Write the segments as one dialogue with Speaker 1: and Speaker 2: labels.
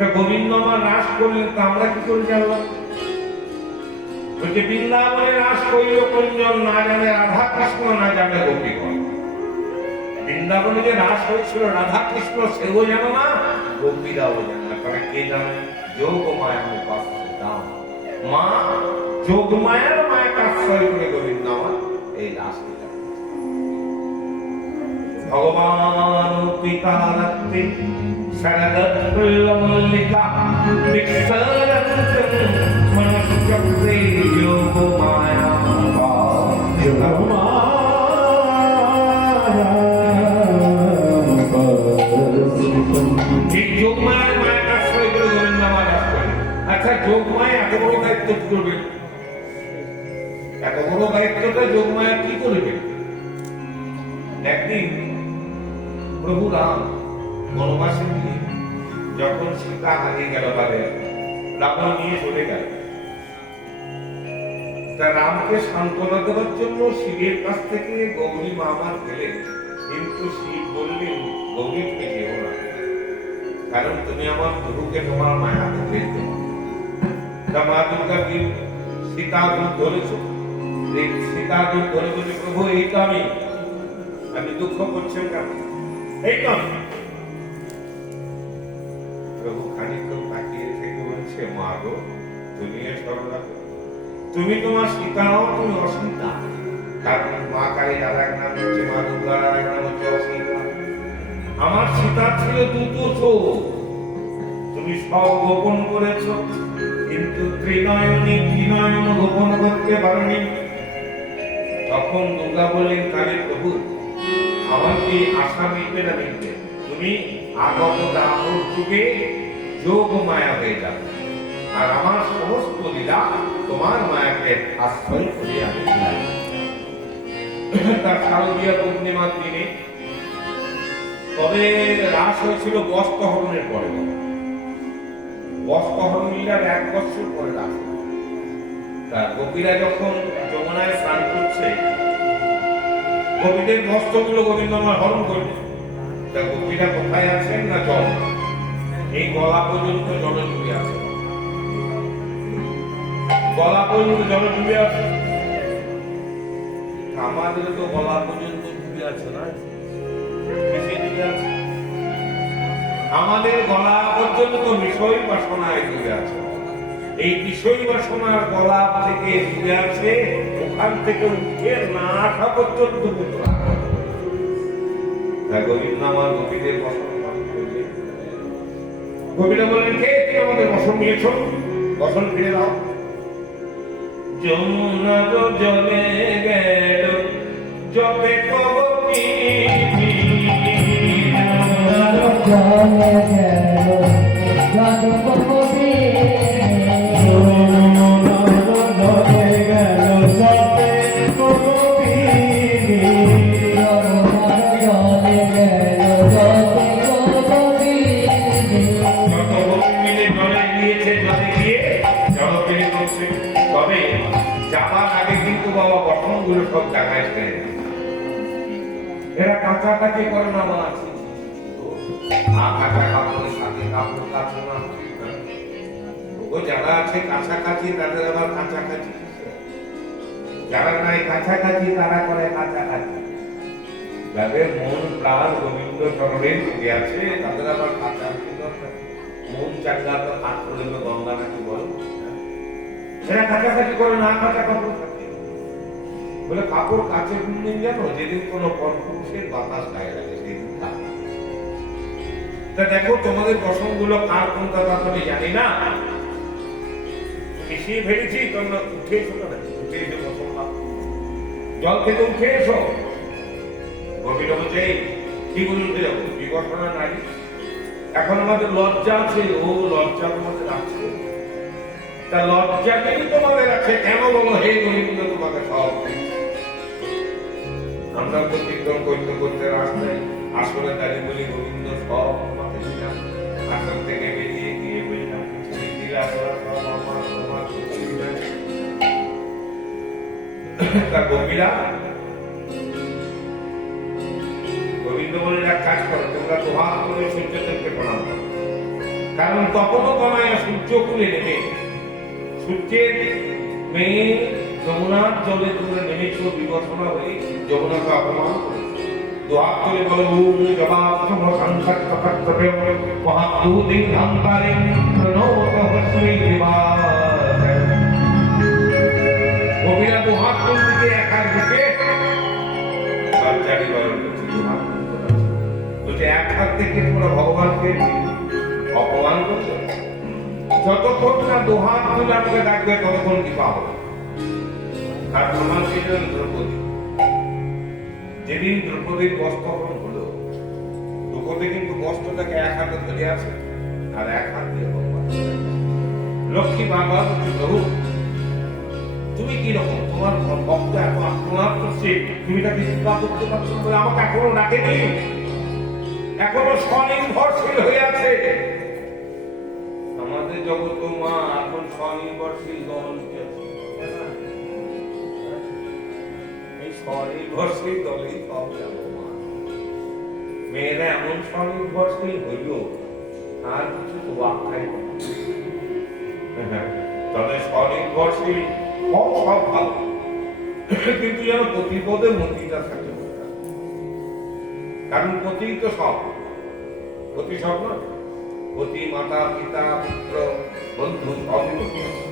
Speaker 1: তা গোবিন্দ আমার নাশ করলেন, তা আমরা কি করে জানলাম? বলছে, বৃন্দাবনে নাশ করিল কুঞ্জন, না জানে রাধা কৃষ্ণ, না জানে গোপীগণ বৃন্দাবনে যে নাশ হয়েছিল, রাধা কৃষ্ণ, সেও জানো না, গোপীরাও জানে কারণ কে জানে? যোগ মায়া দাম। মা যোগ মায়ার মায়াকে আশ্রয় করে গোবিন্দ আমার এই জানে। ভগবান পিতারত্তে শরদফুল্লমল্লিকা বিক্ষরন্তে মনুষ্যক্রে যোগ মায়া এই যোগ মায়ার মায়াকে আশ্রয় করে গোবিন্দ আমার রাস করে আচ্ছা যোগ মায়া এত বড় দায়িত্ব কি করবে এত বড় দায়িত্বটা যোগ কি করবে একদিন প্রভু রাম বনবাসে যখন সীতা হারিয়ে গেল তাদের রাবণ নিয়ে চলে গেল তা রামকে সান্ত্বনা দেওয়ার জন্য শিবের কাছ থেকে গৌরী মামার গেলেন কিন্তু শিব বললেন গৌরী থেকে যেও কারণ তুমি আমার প্রভুকে তোমার মায়া দেখতে তা মা দুর্গা কি সীতা দুধ ধরেছ? সীতা দুধ ধরে বলি প্রভু এই তো আমি আমি দুঃখ করছেন কেন? এই তো আমি। প্রভু খানিকক্ষণ তাকিয়ে থেকে বলছে, মা গো, তুমি তুমি তোমার সীতা নও, তুমি অসীতা। কারণ মা কালীর আর নাম হচ্ছে মা দুর্গার আর নাম হচ্ছে অসীতা। আমার সীতা ছিল দুটো চোখ। তুমি সব গোপন করেছ, কিন্তু ত্রিনয়নী ত্রিনয়ন গোপন করতে পারোনি। তখন দুর্গা বললেন, কালী প্রভু আমার কি আশা মিটবে না তুমি আগত দামর যুগে যোগ মায়া হয়ে যাবে। আর আমার সমস্ত লীলা তোমার মায়াকে আশ্রয় করে তার শারদীয় পূর্ণিমার দিনে তবে রাস হয়েছিল বস্ত্রহরণের পরে। বস্ত্র হরণ লীলার এক বছর পরে রাস হয়েছিল। তা গোপীরা যখন যমুনায় স্নান করছে, গোপীদের বস্ত্রগুলো গোবিন্দ আমার হরণ করবে তা গোপীরা কোথায় আছেন না জল? এই গলা পর্যন্ত জল ডুবে আছে। গলা পর্যন্ত জল ডুবে আছে? আমাদের তো গলা পর্যন্ত ডুবে আছে না? আছে। আমাদের গলা পর্যন্ত বিষয় বাসনায় ডুবে আছে। এই বিষয় বাসনার গলা থেকে ডুবে আছে, ওখান থেকে উঠে না আসা পর্যন্ত। তা গোবিন্দ আমার গোপীদের। গোপীরা বললেন কে তুমি আমাদের বসন নিয়েছ বসন ফিরে দাও যমুনার জলে গেল জপে কবি যত এরা করে কাঁচা কাপড় কাছে না ও যারা আছে তাদের আবার কাছাকাছি। যারা নাই করে মন, প্রাণ গোবিন্দ চরণের দিকে আছে, তাদের আবার কাছাকাছি দরকার। চাঙ্গা তো হাত করে গঙ্গা নাকি বল? সেটা কাছাকাছি করে না, কাঁচা কাপড় বলে কাপড় কাছে দিন জানো যেদিন কোনো পরপুরুষের বাতাস গায়ে লাগে সেদিন তা দেখো তোমাদের বসনগুলো কার কোনটা তা আমি জানি না? মিশিয়ে ফেলেছি তোমরা উঠে এসো না উঠে এসে জল থেকে উঠে এসো। গভীর "এই, কি বলে উঠে যাব বিবর্তনা নাই। এখন আমাদের লজ্জা আছে ও লজ্জা তোমাদের আছে তা লজ্জা কিন্তু তোমাদের আছে কেন আমরা তো করতে করতে রাস্তায় আসলে দাঁড়িয়ে বলি গোবিন্দ সব দিলাম আসল থেকে বেরিয়ে গিয়ে বললাম কাজ করো, তোমরা দোহাত করে কারণ তখনও তনায় সূর্য খুলে নেমে সূর্যের মেয়ে যমুনার জলে তোমরা নেমেছ বিবর্তনা হয়ে যমুনাকে অপমান দুহাত তুলে বলো ওম জবাব তোমরা সংসার কথা করে মহাদূতিং ধান্তারিং প্রণবতহস্মী দিবাকর কবিরা দুহাত তুলতে এক হাত দিকে এক হাত থেকে ভগবানকে অপমান করছ? যতক্ষণ না দুহাত তুলে আমাকে ডাকবে ততক্ষণ কি পাবো আর প্রমাণ ছিলেন দ্রৌপদী। যেদিন দ্রৌপদীর বস্ত্রহরণ হলো, দ্রৌপদী কিন্তু বস্ত্রটাকে এক হাতে ধরে আছে আর এক হাত দিয়ে ভগবান লক্ষ্মী বাবা প্রভু। তুমি কি রকম? তোমার ভক্ত এত আক্রমণ করছে তুমি তাকে চিন্তা করতে পারছ বলে আমাকে এখনও ডাকেনি? এখনও স্বনির্ভরশীল হয়ে আছে। আমাদের জগত মা, এখন স্বনির্ভরশীল দল স্বনির্ভরশীল দলেই সব মেয়েরা এমন স্বনির্ভরশীল হইল, আর কিছু তো আখ্যাই তবে স্বনির্ভরশীল সব ভালো। কিন্তু যেন প্রতিপদে মন্দিরটা থাকে। কারণ প্রতি তো সব। প্রতি সব না পতি মাতা, পিতা, পুত্র, বন্ধু সবই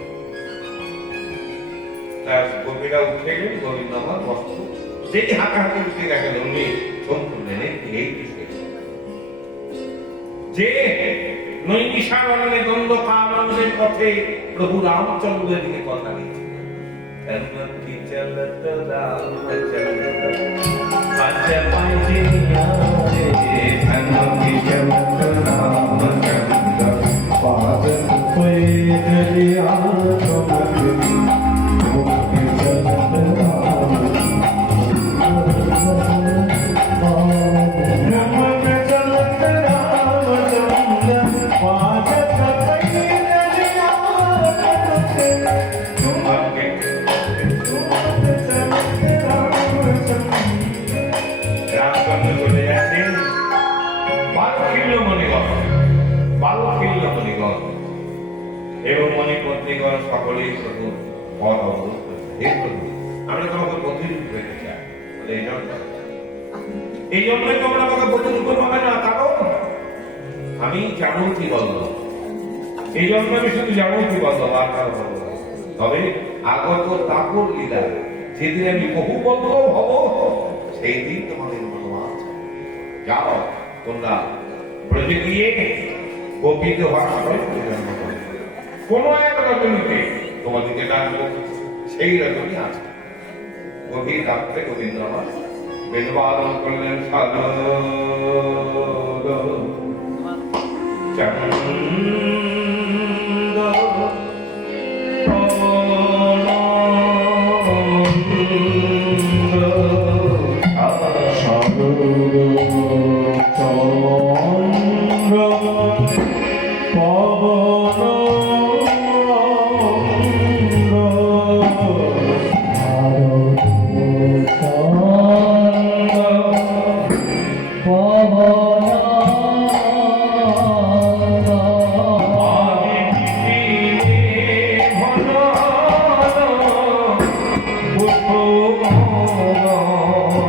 Speaker 1: তার গোপীরা উঠে গেলে গোবিন্দ আমার বস্ত্র যেটি হাঁকাহাঁকি উঠে দেখেন উনি সম্পূর্ণ এই যে নৈমিষারণে দ্বন্দ্ব কানন্দের পথে প্রভু রামচন্দ্রের দিকে কথা নিয়েছে চলত রাম চন্দ্র পাদ এবং মণিপত্নীগণ সকলেই প্রভু পদ অবরোধ আমরা তোমাকে প্রতিরূপ পেতে চাই এই জন্য এই জন্যই প্রতিরূপ পাবে না কারণ আমি জামন্তি বন্ধ এই জন্য আমি শুধু জামন্তি বন্ধ আর কারও না। তবে আগত তাপর লীলা, যেদিন আমি বহু বন্ধ হব, সেই দিন তোমাদের মনোমান যাও, তোমরা ব্রজে গিয়ে গোপীকে ভাষায় জন্ম করো। কোন এক রজনীতে তোমাদেরকে ডাকবো। সেই রজনী আছে। গভীর রাত্রে গোবিন্দ আমার বেদবাদন করলেন মধুময়